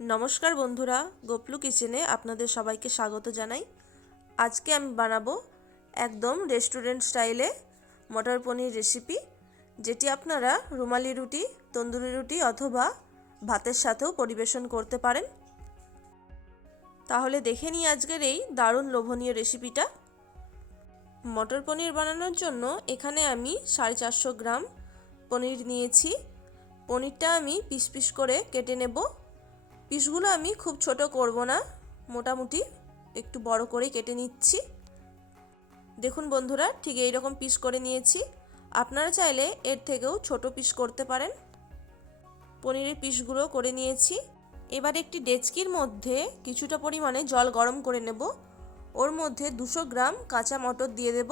নমস্কার বন্ধুরা, গোপলু কিচেনে আপনাদের সবাইকে স্বাগত জানাই। আজকে আমি বানাবো একদম রেস্টুরেন্ট স্টাইলে মটর পনির রেসিপি, যেটি আপনারা রুমালি রুটি, তন্দুরি রুটি অথবা ভাতের সাথেও পরিবেশন করতে পারেন। তাহলে দেখে নিই আজকের এই দারুণ লোভনীয় রেসিপিটা। মটর পনির বানানোর জন্য এখানে আমি 450 গ্রাম পনির নিয়েছি। পনিরটা আমি পিস পিস করে কেটে নেব। পিসগুলো আমি খুব ছোট করব না, মোটামুটি একটু বড় করেই কেটে নিচ্ছি। দেখুন বন্ধুরা, ঠিক এই রকম পিস করে নিয়েছি। আপনারা চাইলে এর থেকেও ছোট পিস করতে পারেন। পনিরের পিসগুলো করে নিয়েছি। এবার একটি ডেচকির মধ্যে কিছুটা পরিমাণে জল গরম করে নেব। ওর মধ্যে 200 গ্রাম কাঁচা মটর দিয়ে দেব।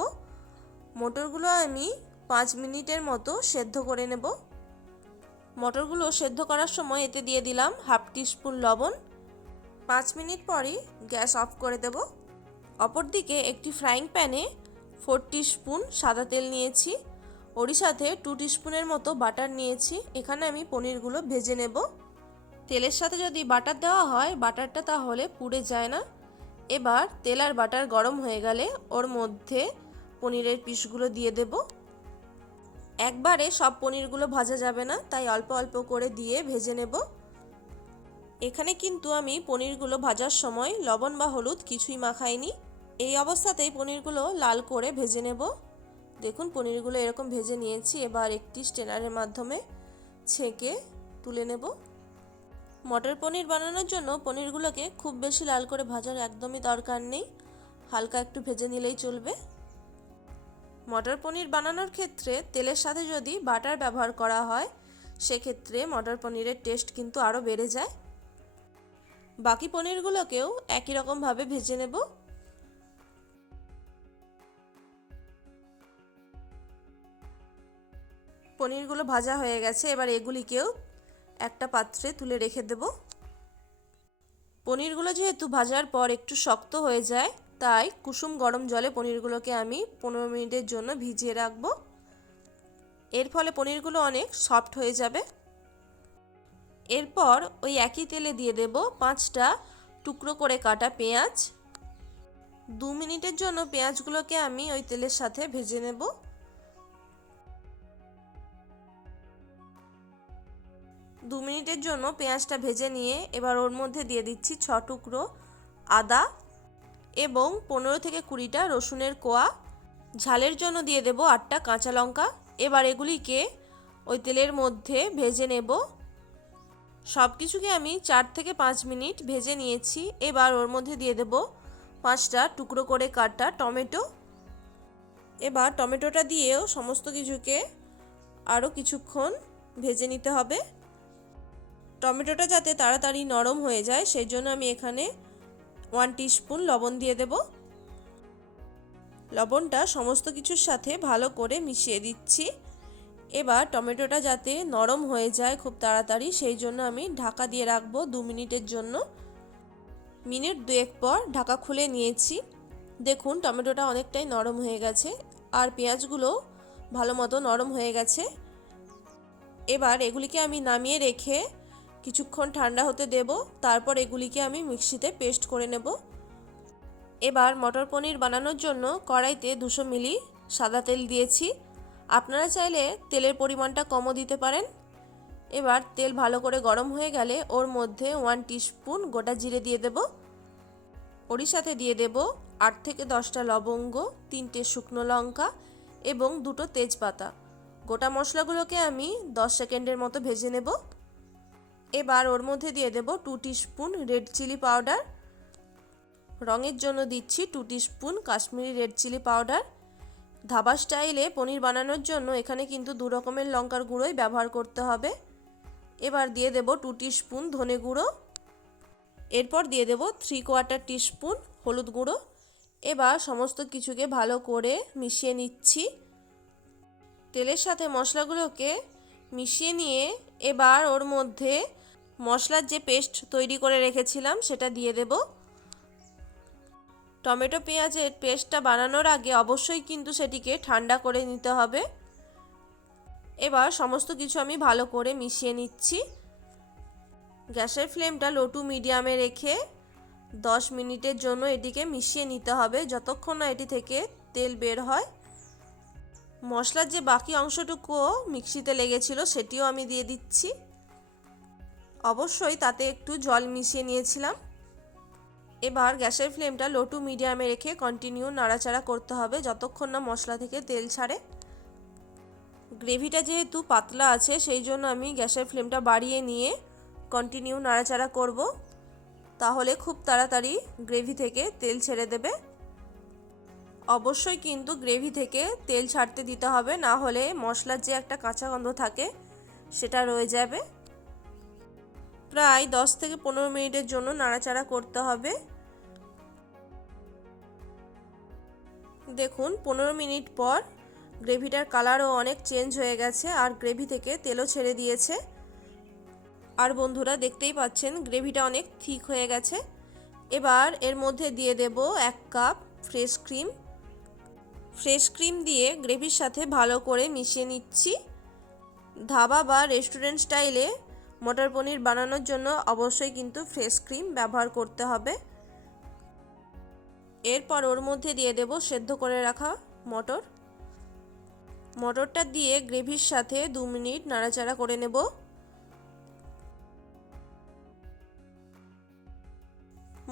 মটরগুলো আমি 5 মিনিটের মতো সেদ্ধ করে নেব। মটরগুলো সেদ্ধ করার সময় এতে দিয়ে দিলাম হাফ টিস্পুন লবণ। 5 মিনিট পরই গ্যাস অফ করে দেব। অপরদিকে একটি ফ্রাইং প্যানে 4 টিস্পুন সাদা তেল নিয়েছি। ওরই সাথে 2 টিস্পুনের মতো বাটার নিয়েছি। এখানে আমি পনিরগুলো ভেজে নেব। তেলের সাথে যদি বাটার দেওয়া হয়, বাটারটা তাহলে পুড়ে যায় না। এবার তেল আর বাটার গরম হয়ে গেলে ওর মধ্যে পনিরের পিসগুলো দিয়ে দেব। একবারে সব পনিরগুলো ভাজা যাবে না, তাই অল্প অল্প করে দিয়ে ভেজে নেব। এখানে কিন্তু আমি পনিরগুলো ভাজার সময় লবণ বা হলুদ কিছুই মাখাইনি। এই অবস্থাতেই পনিরগুলো লাল করে ভেজে নেব। দেখুন পনিরগুলো এরকম ভেজে নিয়েছি। এবার একটি স্ট্রেনারের মাধ্যমে ছেঁকে তুলে নেব। মটর পনির বানানোর জন্য পনিরগুলোকে খুব বেশি লাল করে ভাজার একদমই দরকার নেই, হালকা একটু ভেজে নিলেই চলবে। মটর পনির বানানোর ক্ষেত্রে তেলের সাথে যদি বাটার ব্যবহার করা হয়, সেক্ষেত্রে মটর পনিরের টেস্ট কিন্তু আরও বেড়ে যায়। বাকি পনিরগুলোকেও একই রকমভাবে ভেজে নেব। পনিরগুলো ভাজা হয়ে গেছে। এবার এগুলিকেও একটা পাত্রে তুলে রেখে দেব। পনিরগুলো যেহেতু ভাজার পর একটু শক্ত হয়ে যায়, তাই কুসুম গরম জলে পনিরগুলোকে আমি 15 মিনিটের জন্য ভিজিয়ে রাখবো। এর ফলে পনিরগুলো অনেক সফট হয়ে যাবে। এরপর ওই একই তেলে দিয়ে দেব 5টা টুকরো করে কাটা পেঁয়াজ। 2 মিনিটের জন্য পেঁয়াজগুলোকে আমি ওই তেলের সাথে ভেজে নেব। 2 মিনিটের জন্য পেঁয়াজটা ভেজে নিয়ে এবার ওর মধ্যে দিয়ে দিচ্ছি 6 টুকরো আদা এবং 15 থেকে 20টা রসুনের কোয়া। ঝালের জন্য দিয়ে দেব 8টা কাঁচা লঙ্কা। এবার এগুলিকে ওই তেলের মধ্যে ভেজে নেব। সব কিছুকে আমি 4 থেকে 5 মিনিট ভেজে নিয়েছি। এবার ওর মধ্যে দিয়ে দেব 5টা টুকরো করে কাটা টমেটো। এবার টমেটোটা দিয়েও সমস্ত কিছুকে আরও কিছুক্ষণ ভেজে নিতে হবে। টমেটোটা যাতে তাড়াতাড়ি নরম হয়ে যায়, সেই জন্য আমি এখানে 1 টিস্পুন লবণ দিয়ে দেব। লবণটা সমস্ত কিছুর সাথে ভালো করে মিশিয়ে দিচ্ছি। এবার টমেটোটা যাতে নরম হয়ে যায় খুব তাড়াতাড়ি, সেই জন্য আমি ঢাকা দিয়ে রাখবো 2 মিনিটের জন্য। মিনিট 2 পর ঢাকা খুলে নিয়েছি। দেখুন টমেটোটা অনেকটাই নরম হয়ে গেছে আর পেঁয়াজগুলো ভালো মতো নরম হয়ে গেছে। এবার এগুলিকে আমি নামিয়ে রেখে কিছুক্ষণ ঠান্ডা হতে দেব। তারপর এগুলিকে আমি মিক্সিতে পেস্ট করে নেব। এবার মটর পনির বানানোর জন্য কড়াইতে 200 মিলি সাদা তেল দিয়েছি। আপনারা চাইলে তেলের পরিমাণটা কমও দিতে পারেন। এবার তেল ভালো করে গরম হয়ে গেলে ওর মধ্যে 1 টিস্পুন গোটা জিরে দিয়ে দেব। ওরই সাথে দিয়ে দেব 8 থেকে 10টা লবঙ্গ, 3টে শুকনো লঙ্কা এবং 2টো তেজপাতা। গোটা মশলাগুলোকে আমি 10 সেকেন্ডের মতো ভেজে নেব। এবার ওর মধ্যে দিয়ে দেব 2 টিস্পুন রেড চিলি পাউডার। রঙের জন্য দিচ্ছি 2 teaspoon Kashmiri red chilli powder. Dhaba স্টাইলে পনির বানানোর জন্য এখানে কিন্তু 2 রকমের লঙ্কার গুঁড়োই ব্যবহার করতে হবে। এবার দিয়ে দেব 2 টিস্পুন ধনে গুঁড়ো। এরপর দিয়ে দেব 3/4 টিস্পুন হলুদ গুঁড়ো। এবার সমস্ত কিছুকে ভালো করে মিশিয়ে নিচ্ছি। তেলের সাথে মশলাগুলোকে মিশিয়ে নিয়ে এবার ওর মধ্যে মশলার যে পেস্ট তৈরি করে রেখেছিলাম সেটা দিয়ে দেব। টমেটো পেঁয়াজের পেস্টটা বানানোর আগে অবশ্যই কিন্তু সেটিকে ঠান্ডা করে নিতে হবে। এবার সমস্ত কিছু আমি ভালো করে মিশিয়ে নিচ্ছি। গ্যাসের ফ্লেমটা লো টু মিডিয়ামে রেখে 10 মিনিটের জন্য এটিকে মিশিয়ে নিতে হবে, যতক্ষণ না এটি থেকে তেল বের হয়। মশলার যে বাকি অংশটুকুও মিক্সিতে লেগেছিল সেটিও আমি দিয়ে দিচ্ছি। অবশ্যই তাতে একটু জল মিশিয়ে নিয়েছিলাম। এবার গ্যাসের ফ্লেমটা লো টু মিডিয়ামে রেখে কন্টিনিউ নাড়াচাড়া করতে হবে যতক্ষণ না মশলা থেকে তেল ছাড়ে। গ্রেভিটা যেহেতু পাতলা আছে সেই জন্য আমি গ্যাসের ফ্লেমটা বাড়িয়ে নিয়ে কন্টিনিউ নাড়াচাড়া করব, তাহলে খুব তাড়াতাড়ি গ্রেভি থেকে তেল ছেড়ে দেবে। অবশ্যই কিন্তু গ্রেভি থেকে তেল ছাড়তে দিতে হবে, না হলে মশলার যে একটা কাঁচা গন্ধ থাকে সেটা রয়ে যাবে। প্রায় 10 থেকে 15 মিনিটের জন্য নাড়াচাড়া করতে হবে। দেখুন 15 মিনিট পর গ্রেভিটার কালারও অনেক চেঞ্জ হয়ে গেছে আর গ্রেভি থেকে তেলও ছেড়ে দিয়েছে। আর বন্ধুরা দেখতেই পাচ্ছেন গ্রেভিটা অনেক থিক হয়ে গেছে। এবার এর মধ্যে দিয়ে দেব 1 cup fresh cream. Fresh cream দিয়ে গ্রেভির সাথে ভালো করে মিশিয়ে নিচ্ছি। ধাবা বা রেস্টুরেন্ট স্টাইলে মটর পনির বানানোর জন্য অবশ্যই কিন্তু ফ্রেশ ক্রিম ব্যবহার করতে হবে। এরপর ওর মধ্যে দিয়ে দেব সেদ্ধ করে রাখা মটরটা দিয়ে গ্রেভির সাথে 2 মিনিট নাড়াচাড়া করে নেব।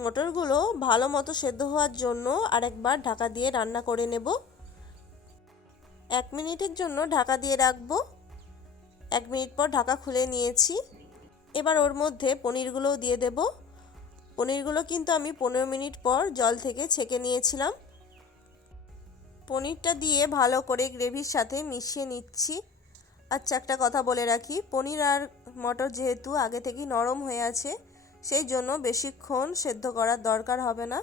মটরগুলো ভালো মতো সেদ্ধ হওয়ার জন্য আরেকবার ঢাকা দিয়ে রান্না করে নেব। 1 মিনিটের জন্য ঢাকা দিয়ে রাখবো। 1 মিনিট পর ঢাকা খুলে নিয়েছি। এবার ওর মধ্যে পনিরগুলোও দিয়ে দেব। পনিরগুলো কিন্তু আমি 15 মিনিট পর জল থেকে ছেঁকে নিয়েছিলাম। পনিরটা দিয়ে ভালো করে গ্রেভির সাথে মিশিয়ে নিচ্ছি। আচ্ছা, একটা কথা বলে রাখি, পনির আর মটর যেহেতু আগে থেকেই নরম হয়ে আছে সেই জন্য বেশিক্ষণ সেদ্ধ করার দরকার হবে না।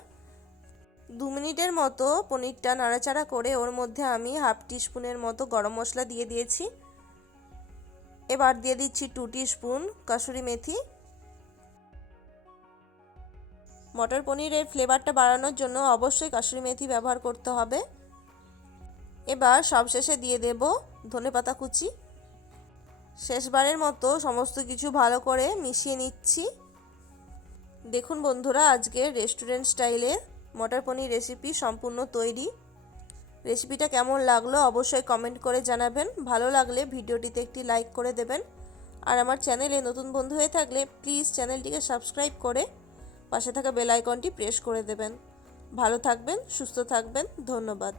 2 মিনিটের মতো পনিরটা নাড়াচাড়া করে ওর মধ্যে আমি হাফ টিস্পুনের মতো গরম মশলা দিয়ে দিয়েছি। এবার দিয়ে দিচ্ছি 2 টিস্পুন কাসুরি মেথি। মটর পনিরের ফ্লেভারটা বাড়ানোর জন্য অবশ্যই কাসুরি মেথি ব্যবহার করতে হবে। এবার সবশেষে দিয়ে দেব ধনেপাতা কুচি। শেষবারের মতো সমস্ত কিছু ভালো করে মিশিয়ে নিচ্ছি। দেখুন বন্ধুরা, আজকের রেস্টুরেন্ট স্টাইলের মটর পনির রেসিপি সম্পূর্ণ তৈরি। রেসিপিটা কেমন লাগলো অবশ্যই কমেন্ট করে জানাবেন। ভালো লাগলে ভিডিওটিতে একটি লাইক করে দেবেন। আর আমার চ্যানেলে নতুন বন্ধু হয়ে থাকলে প্লিজ চ্যানেলটিকে সাবস্ক্রাইব করে পাশে থাকা বেল আইকনটি প্রেস করে দেবেন। ভালো থাকবেন, সুস্থ থাকবেন, ধন্যবাদ।